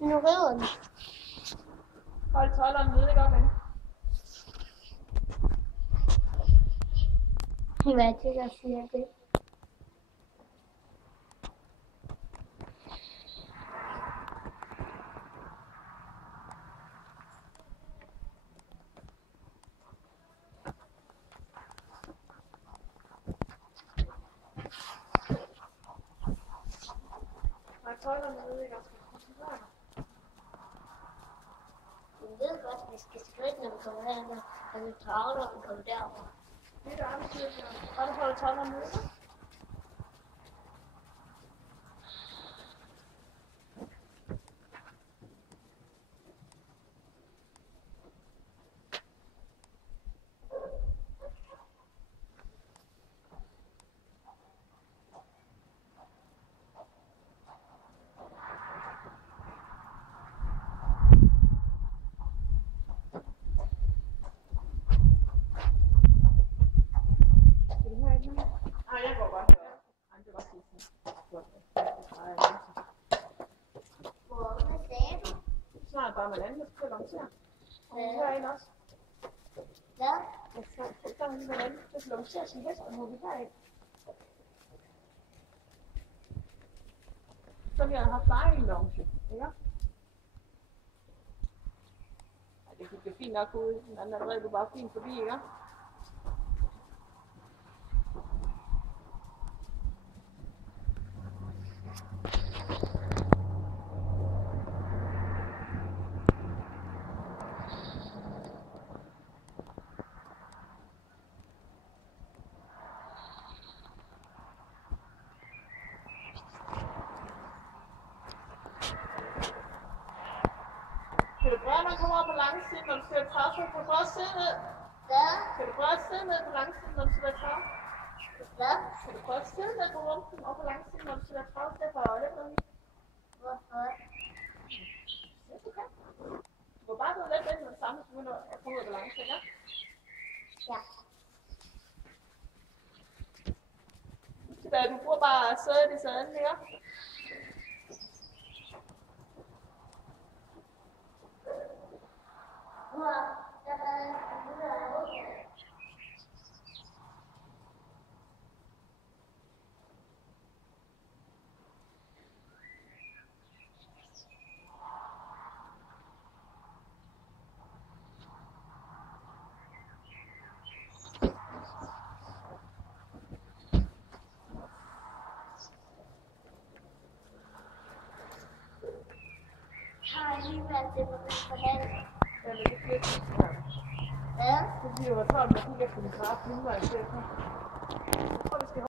Nu river den. Hold tolderen nede, ikke op, men. Hvad er det, der siger det? Tolderen nede, ikke op. Vi ved godt, at vi skal skridt, når vi kommer herned, og vi drager, når vi kommer derover. Det er der andre side, og der holder tolderen nede, ikke? Bare med landet, så lancere. Og hun hører ind også. Hvad? Jeg tror, hun med landet, så lancere sin hest, og nu er vi herind. Så vi har haft leje i longe, ikke? Ja, det kunne blive fint nok ude. Den anden allerede du bare fint forbi, ikke? Kan du prøve, at man kommer op på langsiden, når du ser træt, så kan du prøve at sidde ned? Hvad? Kan du prøve at sidde ned på langsiden, når du ser træt? Hvad? Kan du prøve at sidde ned på rumpen og på langsiden, når du ser træt? Det er bare lidt noget. Hvorfor? Ja, du kan. Du går bare gå lidt ind med det samme, så begynder at komme ud af balance, ikke? Ja. Du bruger bare sædet i sæden, ikke? Har jeg lige været det på dagen? Ja, men det bliver ikke sådan. Hvad? Det bliver jo 12 med kigge efter den graf, nu var jeg selv. Jeg tror, vi skal